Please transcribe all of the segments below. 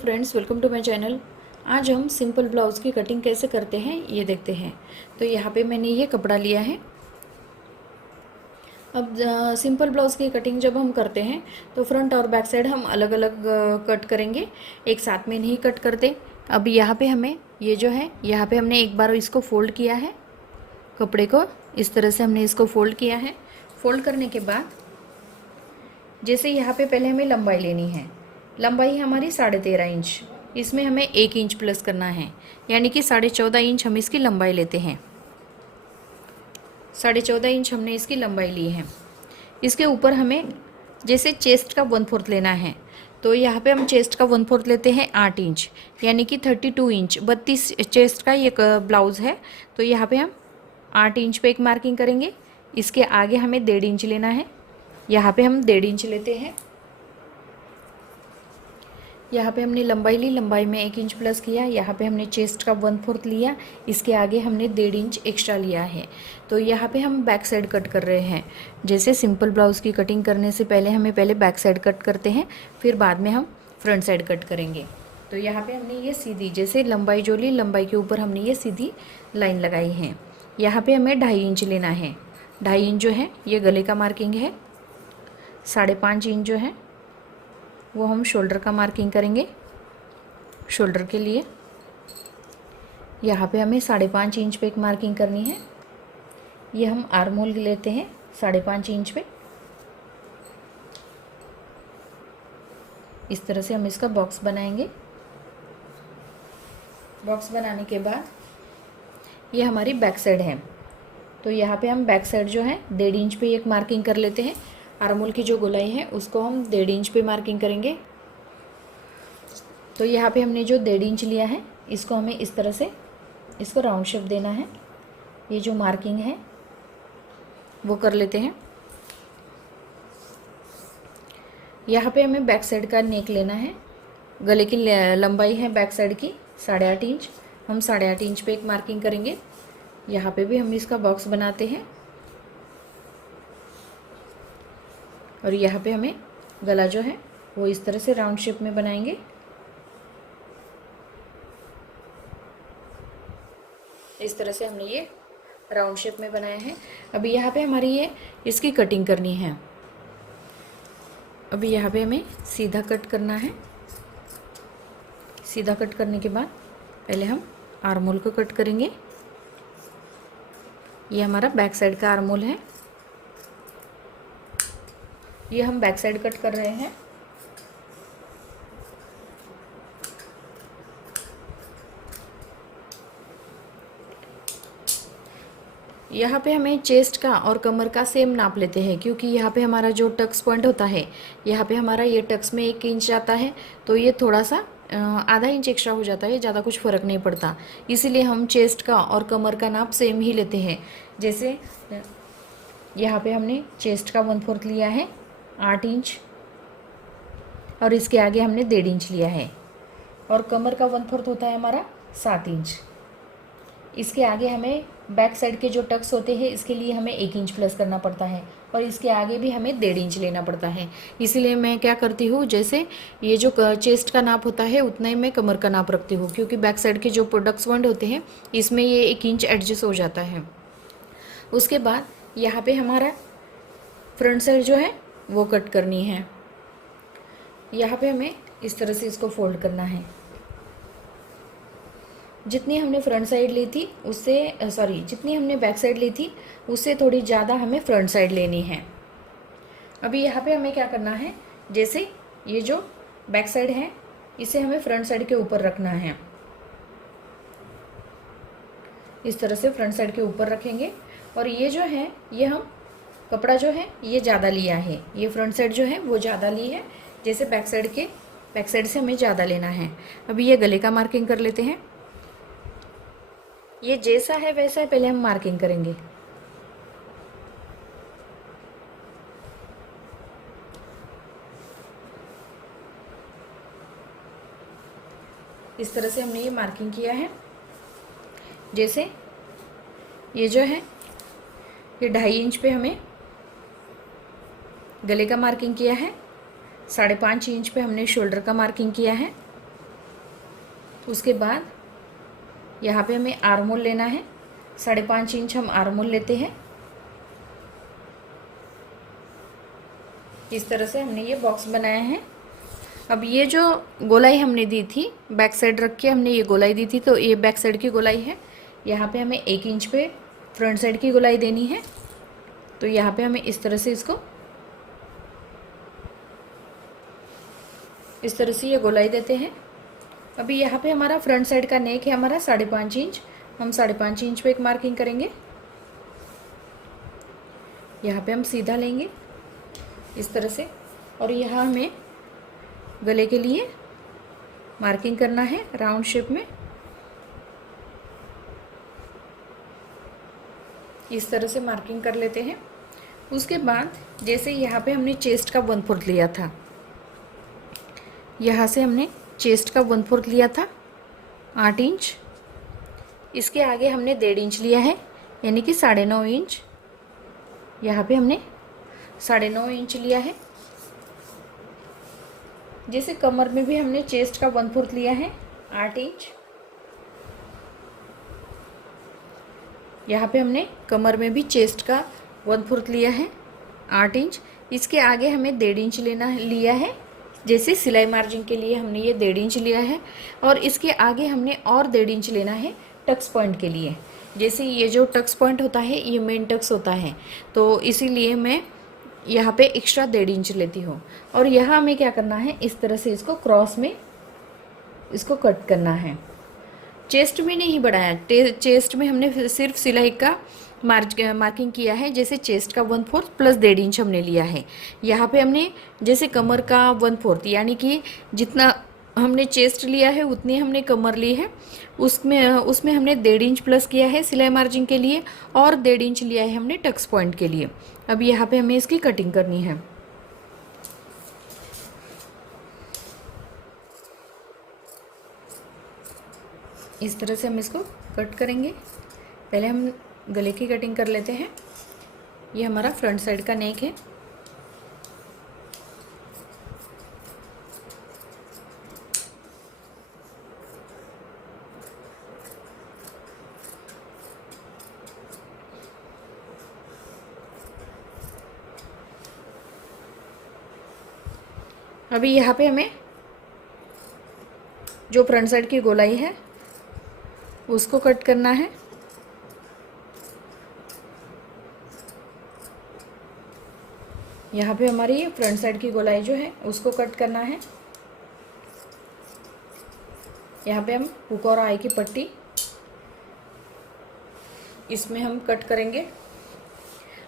Friends, welcome to my channel. आज हम simple blouse की कटिंग कैसे करते हैं ये देखते हैं। तो यहाँ पे मैंने ये कपड़ा लिया है। अब सिंपल ब्लाउज़ की कटिंग जब हम करते हैं तो फ्रंट और बैक साइड हम अलग अलग कट करेंगे, एक साथ में नहीं कट करते। अब यहाँ पे हमें ये जो है, यहाँ पे हमने एक बार इसको फोल्ड किया है, कपड़े को इस तरह से हमने इसको फोल्ड किया है। फोल्ड करने के बाद जैसे यहाँ पे पहले हमें लंबाई लेनी है। लंबाई हमारी 13.5 इंच, इसमें हमें 1 इंच प्लस करना है, यानी कि 14.5 इंच हम इसकी लंबाई लेते हैं। 14.5 इंच हमने इसकी लंबाई ली है। इसके ऊपर हमें जैसे चेस्ट का 1/4 लेना है, तो यहाँ पे हम चेस्ट का 1/4 लेते हैं 8 इंच, यानी कि 32 इंच 32 चेस्ट का ये ब्लाउज़ है। तो यहाँ पे हम 8 इंच पे एक मार्किंग करेंगे। इसके आगे हमें 1.5 इंच लेना है, यहाँ पे हम 1.5 इंच लेते हैं। यहाँ पे हमने लंबाई ली, लंबाई में 1 इंच प्लस किया। यहाँ पे हमने चेस्ट का 1/4 लिया, इसके आगे हमने 1.5 इंच एक्स्ट्रा लिया है। तो यहाँ पे हम बैक साइड कट कर रहे हैं। जैसे सिंपल ब्लाउज़ की कटिंग करने से पहले हमें पहले बैक साइड कट करते हैं, फिर बाद में हम फ्रंट साइड कट करेंगे। तो यहाँ पे हमने ये सीधी, जैसे लंबाई जो ली, लंबाई के ऊपर हमने ये सीधी लाइन लगाई है। यहाँ पे हमें 2.5 इंच लेना है। 2.5 इंच जो है ये गले का मार्किंग है। 5.5 इंच जो है वो हम शोल्डर का मार्किंग करेंगे। शोल्डर के लिए यहाँ पे हमें 5.5 इंच पे एक मार्किंग करनी है। ये हम आर्म होल लेते हैं 5.5 इंच पे। इस तरह से हम इसका बॉक्स बनाएंगे। बॉक्स बनाने के बाद ये हमारी बैक साइड है, तो यहाँ पे हम बैक साइड जो है 1.5 इंच पे एक मार्किंग कर लेते हैं। आर्म होल की जो गोलाई है उसको हम 1.5 इंच पे मार्किंग करेंगे। तो यहाँ पे हमने जो 1.5 इंच लिया है, इसको हमें इस तरह से इसको राउंड शेप देना है। ये जो मार्किंग है वो कर लेते हैं। यहाँ पे हमें बैक साइड का नेक लेना है। गले की लंबाई है बैक साइड की 8.5 इंच, हम 8.5 इंच पे एक मार्किंग करेंगे। यहाँ पे भी हम इसका बॉक्स बनाते हैं और यहाँ पे हमें गला जो है वो इस तरह से राउंड शेप में बनाएंगे। इस तरह से हमने ये राउंड शेप में बनाया है। अभी यहाँ पे हमारी ये इसकी कटिंग करनी है। अभी यहाँ पे हमें सीधा कट करना है। सीधा कट करने के बाद पहले हम आर्म होल को कट करेंगे। ये हमारा बैक साइड का आर्म होल है, ये हम बैक साइड कट कर रहे हैं। यहाँ पे हमें चेस्ट का और कमर का सेम नाप लेते हैं, क्योंकि यहाँ पे हमारा जो टक्स पॉइंट होता है, यहाँ पे हमारा ये टक्स में 1 इंच आता है, तो ये थोड़ा सा आधा इंच एक्स्ट्रा हो जाता है, ज़्यादा कुछ फ़र्क नहीं पड़ता। इसीलिए हम चेस्ट का और कमर का नाप सेम ही लेते हैं। जैसे यहाँ पे हमने चेस्ट का 1/4 लिया है 8 इंच, और इसके आगे हमने 1.5 इंच लिया है, और कमर का 1/4 होता है हमारा 7 इंच। इसके आगे हमें बैक साइड के जो टक्स होते हैं इसके लिए हमें 1 इंच प्लस करना पड़ता है, और इसके आगे भी हमें 1.5 इंच लेना पड़ता है। इसीलिए मैं क्या करती हूँ, जैसे ये जो चेस्ट का नाप होता है उतना ही मैं कमर का नाप रखती हूँ, क्योंकि बैक साइड के जो टक्स पॉइंट होते हैं इसमें ये 1 इंच एडजस्ट हो जाता है। उसके बाद यहाँ पे हमारा फ्रंट साइड जो है वो कट करनी है। यहाँ पे हमें इस तरह से इसको फोल्ड करना है। जितनी हमने फ्रंट साइड ली थी उससे जितनी हमने बैक साइड ली थी उससे थोड़ी ज़्यादा हमें फ्रंट साइड लेनी है। अभी यहाँ पे हमें क्या करना है, जैसे ये जो बैक साइड है इसे हमें फ्रंट साइड के ऊपर रखना है। इस तरह से फ्रंट साइड के ऊपर रखेंगे, और ये जो है ये हम कपड़ा जो है ये ज़्यादा लिया है, ये फ्रंट साइड जो है वो ज़्यादा ली है, जैसे बैक साइड से हमें ज़्यादा लेना है। अभी ये गले का मार्किंग कर लेते हैं। ये जैसा है वैसा है पहले हम मार्किंग करेंगे। इस तरह से हमने ये मार्किंग किया है। जैसे ये जो है ये 2.5 इंच पे हमें गले का मार्किंग किया है, 5.5 इंच पे हमने शोल्डर का मार्किंग किया है। उसके बाद यहाँ पे हमें आर्मोल लेना है, 5.5 इंच हम आर्मोल लेते हैं। इस तरह से हमने ये बॉक्स बनाया है। अब ये जो गोलाई हमने दी थी, बैक साइड रख के हमने ये गोलाई दी थी, तो ये बैक साइड की गोलाई है। यहाँ पे हमें 1 इंच पे फ्रंट साइड की गोलाई देनी है। तो यहाँ पे हमें इस तरह से इस तरह से ये गोलाई देते हैं। अभी यहाँ पे हमारा फ्रंट साइड का नेक है हमारा 5.5 इंच, हम 5.5 इंच पे एक मार्किंग करेंगे। यहाँ पे हम सीधा लेंगे इस तरह से, और यहाँ हमें गले के लिए मार्किंग करना है राउंड शेप में। इस तरह से मार्किंग कर लेते हैं। उसके बाद जैसे यहाँ पे हमने चेस्ट का 1/4 लिया था, यहाँ से हमने चेस्ट का 1/4 लिया था 8 इंच। इसके आगे हमने 1.5 इंच लिया है, यानी कि 9.5 इंच। यहाँ पे हमने 9.5 इंच लिया है। जैसे कमर में भी हमने चेस्ट का 1/4 लिया है 8 इंच। यहाँ पे हमने कमर में भी चेस्ट का 1/4 लिया है 8 इंच। इसके आगे हमें 1.5 इंच लिया है। जैसे सिलाई मार्जिन के लिए हमने ये 1.5 इंच लिया है, और इसके आगे हमने और 1.5 इंच लेना है टक्स पॉइंट के लिए। जैसे ये जो टक्स पॉइंट होता है ये मेन टक्स होता है, तो इसीलिए मैं यहाँ पे एक्स्ट्रा 1.5 इंच लेती हूँ। और यहाँ हमें क्या करना है, इस तरह से इसको क्रॉस में इसको कट करना है। चेस्ट में नहीं बढ़ाया, चेस्ट में हमने सिर्फ सिलाई का मार्किंग किया है। जैसे चेस्ट का 1/4 प्लस 1.5 इंच हमने लिया है। यहाँ पे हमने जैसे कमर का 1/4, यानी कि जितना हमने चेस्ट लिया है उतनी हमने कमर ली है, उसमें हमने 1.5 इंच प्लस किया है सिलाई मार्जिन के लिए, और 1.5 इंच लिया है हमने टक्स पॉइंट के लिए। अब यहाँ पे हमें इसकी कटिंग करनी है। इस तरह से हम इसको कट करेंगे। पहले हम गले की कटिंग कर लेते हैं। ये हमारा फ्रंट साइड का नेक है। अभी यहाँ पे हमें जो फ्रंट साइड की गोलाई है उसको कट करना है। यहाँ पे हमारी ये फ्रंट साइड की गोलाई जो है उसको कट करना है। यहाँ पे हम हुक और आई की पट्टी इसमें हम कट करेंगे।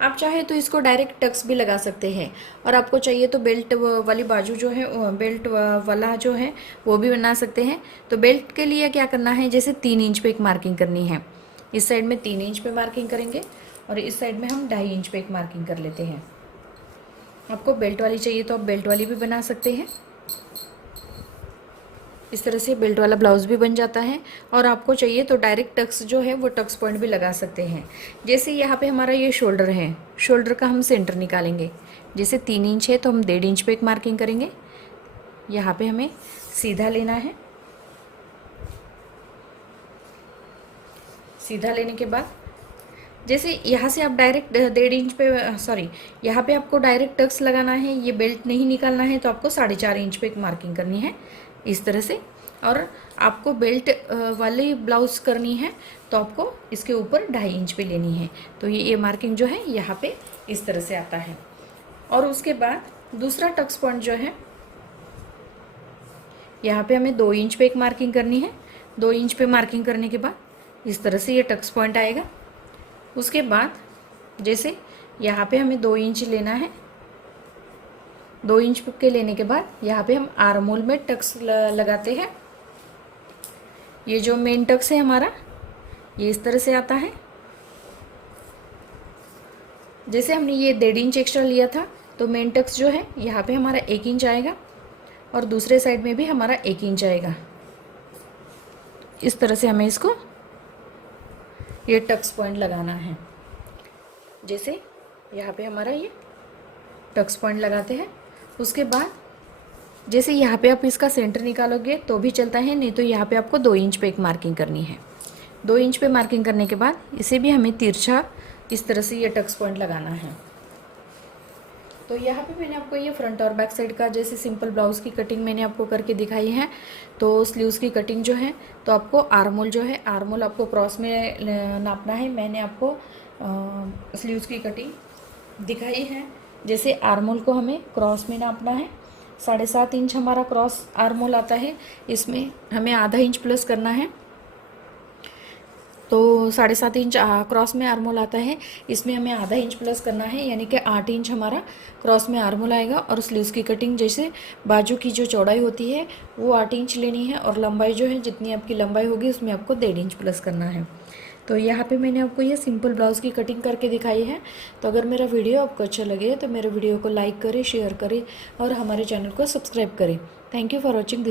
आप चाहे तो इसको डायरेक्ट टक्स भी लगा सकते हैं, और आपको चाहिए तो बेल्ट वाली बाजू जो है, बेल्ट वाला जो है वो भी बना सकते हैं। तो बेल्ट के लिए क्या करना है, जैसे 3 इंच पे एक मार्किंग करनी है। इस साइड में 3 इंच पे मार्किंग करेंगे, और इस साइड में हम 2.5 इंच पे एक मार्किंग कर लेते हैं। आपको बेल्ट वाली चाहिए तो आप बेल्ट वाली भी बना सकते हैं। इस तरह से बेल्ट वाला ब्लाउज़ भी बन जाता है, और आपको चाहिए तो डायरेक्ट टक्स जो है वो टक्स पॉइंट भी लगा सकते हैं। जैसे यहाँ पे हमारा ये शोल्डर है, शोल्डर का हम सेंटर निकालेंगे। जैसे 3 इंच है तो हम 1.5 इंच पे एक मार्किंग करेंगे। यहाँ पे हमें सीधा लेना है। सीधा लेने के बाद जैसे यहाँ से आप डायरेक्ट 1.5 इंच पे, यहाँ पे आपको डायरेक्ट टक्स लगाना है, ये बेल्ट नहीं निकालना है, तो आपको 4.5 इंच पे एक मार्किंग करनी है इस तरह से। और आपको बेल्ट वाली ब्लाउज़ करनी है तो आपको इसके ऊपर 2.5 इंच पे लेनी है। तो ये मार्किंग जो है यहाँ पे इस तरह से आता है। और उसके बाद दूसरा टक्स पॉइंट जो है, यहाँ पे हमें 2 इंच पे एक मार्किंग करनी है। 2 इंच पे मार्किंग करने के बाद इस तरह से ये टक्स पॉइंट आएगा। उसके बाद जैसे यहाँ पे हमें 2 इंच लेना है। 2 इंच के लेने के बाद यहाँ पे हम आर्म होल में टक्स लगाते हैं। ये जो मेन टक्स है हमारा, ये इस तरह से आता है। जैसे हमने ये 1.5 इंच एक्स्ट्रा लिया था, तो मेन टक्स जो है यहाँ पे हमारा 1 इंच आएगा, और दूसरे साइड में भी हमारा 1 इंच आएगा। इस तरह से हमें इसको ये टक्स पॉइंट लगाना है। जैसे यहाँ पे हमारा ये टक्स पॉइंट लगाते हैं। उसके बाद जैसे यहाँ पे आप इसका सेंटर निकालोगे तो भी चलता है, नहीं तो यहाँ पे आपको 2 इंच पे एक मार्किंग करनी है। 2 इंच पे मार्किंग करने के बाद इसे भी हमें तिरछा इस तरह से ये टक्स पॉइंट लगाना है। तो यहाँ पे मैंने आपको ये फ्रंट और बैक साइड का जैसे सिंपल ब्लाउज़ की कटिंग मैंने आपको करके दिखाई है। तो स्लीव्स की कटिंग जो है, तो आपको आर्मोल जो है, आर्मोल आपको क्रॉस में नापना है। मैंने आपको स्लीव्स की कटिंग दिखाई है। जैसे आर्मोल को हमें क्रॉस में नापना है। 7.5 इंच हमारा क्रॉस आर्मोल आता है, इसमें हमें आधा इंच प्लस करना है। तो 7.5 इंच क्रॉस में आर्मोल आता है, इसमें हमें आधा इंच प्लस करना है, यानी कि 8 इंच हमारा क्रॉस में आर्मोल आएगा। और स्लीव्स की कटिंग जैसे बाजू की जो चौड़ाई होती है वो 8 इंच लेनी है, और लंबाई जो है जितनी आपकी लंबाई होगी उसमें आपको 1.5 इंच प्लस करना है। तो यहाँ पे मैंने आपको ये सिंपल ब्लाउज़ की कटिंग करके दिखाई है। तो अगर मेरा वीडियो आपको अच्छा लगे तो मेरे वीडियो को लाइक करें, शेयर करें और हमारे चैनल को सब्सक्राइब करें। Thank you for watching.